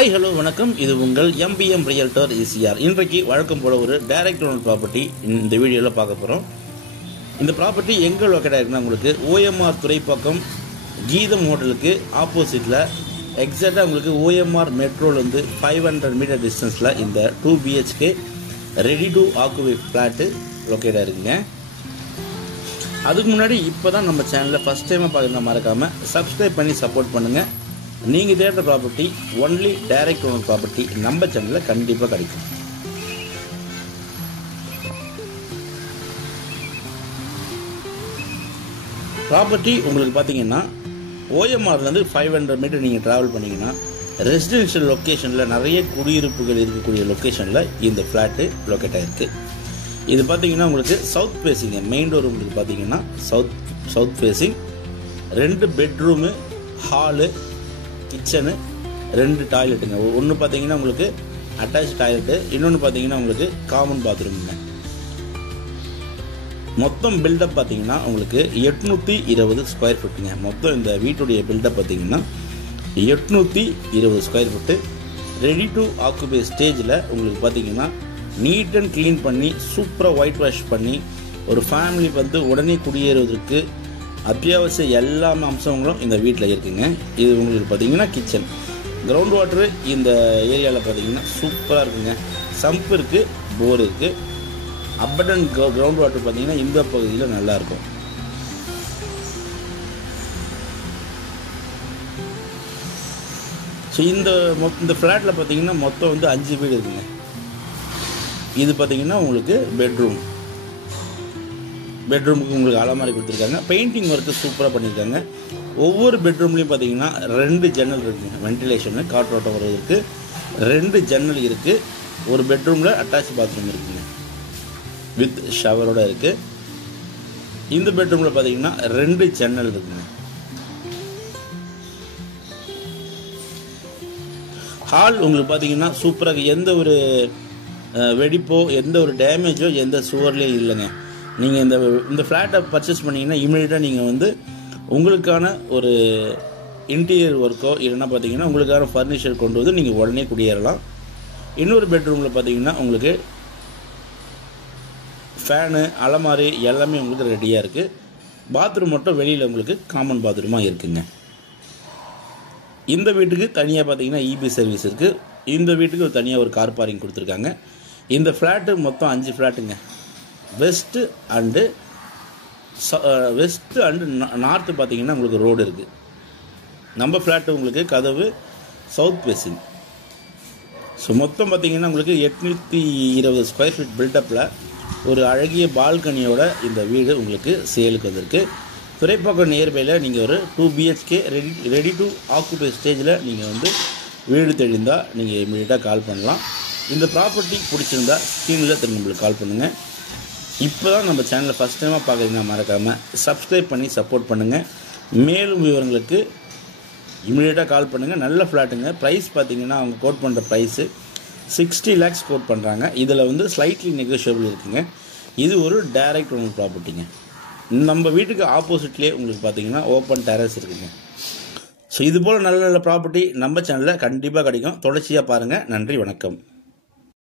Hi hello வணக்கம். இது உங்கள் எம்பிஎம் ரியல்டர் ECR. இன்றைக்கு வழக்கம் போல ஒரு டைரக்ட் ஓனர் ப்ராப்பர்ட்டி இந்த வீடியோவில் பார்க்க போகிறோம். இந்த ப்ராப்பர்ட்டி எங்கே லொக்கேட் ஆகிருக்குன்னா உங்களுக்கு OMR துறைப்பாக்கம் கீதம் ஹோட்டலுக்கு ஆப்போசிட்டில் எக்ஸாக்டாக உங்களுக்கு OMR மெட்ரோலேருந்து 500 மீட்டர் டிஸ்டன்ஸில் இந்த 2 BHK ready to occupy flat locate ஆகிருக்குங்க. அதுக்கு முன்னாடி இப்போ தான் நம்ம சேனலில் ஃபஸ்ட் டைமாக பார்க்குறத மறக்காமல் சப்ஸ்கிரைப் பண்ணி சப்போர்ட் பண்ணுங்கள். நீங்கள் தேடுற property only direct owner property நம்ம சேனலில் கண்டிப்பாக கிடைக்கும். ப்ராப்பர்ட்டி உங்களுக்கு பார்த்தீங்கன்னா OMRலேருந்து 500 மீட்டர் நீங்கள் ட்ராவல் பண்ணிங்கன்னா ரெசிடென்ஷியல் லொக்கேஷனில் நிறைய குடியிருப்புகள் இருக்கக்கூடிய லொக்கேஷனில் இந்த ஃப்ளாட்டு லொக்கேட் ஆகிருக்கு. இது பார்த்தீங்கன்னா உங்களுக்கு சவுத் ஃபேஸிங்க. மெயின் டோர் உங்களுக்கு பார்த்தீங்கன்னா south facing, 2 bedroom, hall, kitchen, 2 டாய்லெட்டுங்க. ஒன்று பார்த்தீங்கன்னா உங்களுக்கு அட்டாச் டாய்லெட்டு, இன்னொன்று பார்த்தீங்கன்னா உங்களுக்கு காமன் பாத்ரூமுங்க. மொத்தம் பில்டப் பார்த்தீங்கன்னா உங்களுக்கு 820 ஸ்கொயர் ஃபீட்டுங்க. மொத்தம் இந்த வீட்டுடைய பில்டப் பார்த்தீங்கன்னா 820 square feet. Ready to occupy ஸ்டேஜில் உங்களுக்கு பார்த்தீங்கன்னா நீட் அண்ட் க்ளீன் பண்ணி சூப்பராக ஒயிட் வாஷ் பண்ணி ஒரு ஃபேமிலி வந்து உடனே குடியேறுவதற்கு அத்தியாவசிய எல்லா அம்சங்களும் இந்த வீட்டில் இருக்குங்க. இது உங்களுக்கு பார்த்தீங்கன்னா கிச்சன், கிரவுண்ட் வாட்டரு இந்த ஏரியாவில் பார்த்தீங்கன்னா சூப்பராக இருக்குங்க. சம்ப் இருக்குது, போர் இருக்குது. அப்படன் கிரவுண்ட் வாட்டர் பார்த்தீங்கன்னா இந்த பகுதியில் நல்லாயிருக்கும். ஸோ இந்த ஃப்ளாட்டில் பார்த்தீங்கன்னா மொத்தம் வந்து 5 வீடு இருக்குங்க. இது பார்த்தீங்கன்னா உங்களுக்கு பெட்ரூமுக்கு உங்களுக்கு அலமாரி கொடுத்துருக்காங்க. பெயிண்டிங் ஒர்க்கு சூப்பராக பண்ணியிருக்காங்க. ஒவ்வொரு பெட்ரூம்லேயும் பார்த்தீங்கன்னா 2 ஜன்னல் இருக்குங்க. வென்டிலேஷனு காற்றோட்டம் வருவதற்கு 2 ஜன்னல் இருக்குது. ஒரு பெட்ரூமில் அட்டாச் பாத்ரூம் இருக்குங்க, வித் ஷவரோடு இருக்குது. இந்த பெட்ரூமில் பார்த்தீங்கன்னா 2 ஜன்னல் இருக்குங்க. ஹால் உங்களுக்கு பார்த்தீங்கன்னா சூப்பராக, எந்த ஒரு வெடிப்போ எந்த ஒரு டேமேஜோ எந்த சுவர்லேயும் இல்லைங்க. நீங்கள் இந்த ஃப்ளாட்டை பர்ச்சேஸ் பண்ணிங்கன்னா இமீடியட்டாக நீங்கள் வந்து உங்களுக்கான ஒரு இன்டீரியர் ஒர்க்கோ இல்லைன்னா பார்த்தீங்கன்னா உங்களுக்கான ஃபர்னிச்சர் கொண்டு வந்து நீங்கள் உடனே குடியேறலாம். இன்னொரு பெட்ரூமில் பார்த்தீங்கன்னா உங்களுக்கு ஃபேனு, அலமாரி எல்லாமே உங்களுக்கு ரெடியாக இருக்குது. பாத்ரூம் மட்டும் வெளியில் உங்களுக்கு காமன் பாத்ரூமாக இருக்குங்க. இந்த வீட்டுக்கு தனியாக பார்த்தீங்கன்னா EB சர்வீஸ் இருக்குது. இந்த வீட்டுக்கு ஒரு தனியாக ஒரு கார் பார்க்கிங் கொடுத்துருக்காங்க. இந்த ஃப்ளாட்டு மொத்தம் 5 ஃப்ளாட்டுங்க. வெஸ்ட்டு அண்டு நார்த்து பார்த்தீங்கன்னா உங்களுக்கு ரோடு இருக்குது. நம்ம ஃப்ளாட்டு உங்களுக்கு கதவு சவுத் ஃபேஸிங். ஸோ மொத்தம் பார்த்தீங்கன்னா உங்களுக்கு 820 ஸ்கொயர் ஃபீட் பில்டப்பில் ஒரு அழகிய பால்கனியோட இந்த வீடு உங்களுக்கு சேலுக்கு வந்திருக்கு. துறைப்பாக்கம் நியர்பையில் நீங்கள் ஒரு 2 BHK ரெடி டு ஆக்குபை ஸ்டேஜில் நீங்கள் வந்து வீடு தெரிந்தால் நீங்கள் இமீடியட்டாக கால் பண்ணலாம். இந்த ப்ராப்பர்ட்டி பிடிச்சிருந்தா ஸ்க்ரீனில் திரும்ப நம்மளுக்கு கால் பண்ணுங்கள். இப்போ தான் நம்ம சேனலை ஃபஸ்ட் டைமாக பார்க்குறீங்கன்னா மறக்காமல் சப்ஸ்கிரைப் பண்ணி சப்போர்ட் பண்ணுங்கள். மேலும் விவரங்களுக்கு இமீடியட்டாக கால் பண்ணுங்கள். நல்ல ஃப்ளாட்டுங்க. ப்ரைஸ் பார்த்தீங்கன்னா அவங்க கோட் பண்ணுற ப்ரைஸு 60 lakhs கோட் பண்ணுறாங்க. இதில் வந்து ஸ்லைட்லி நெகோஷியபிள் இருக்குங்க. இது ஒரு டைரக்ட் ஓனர் ப்ராப்பர்ட்டிங்க. நம்ம வீட்டுக்கு ஆப்போசிட்லேயே உங்களுக்கு பார்த்தீங்கன்னா ஓப்பன் டெரஸ் இருக்குங்க. ஸோ இது போல் நல்ல நல்ல ப்ராப்பர்ட்டி நம்ம சேனலில் கண்டிப்பாக கிடைக்கும். தொடர்ச்சியாக பாருங்கள். நன்றி, வணக்கம்.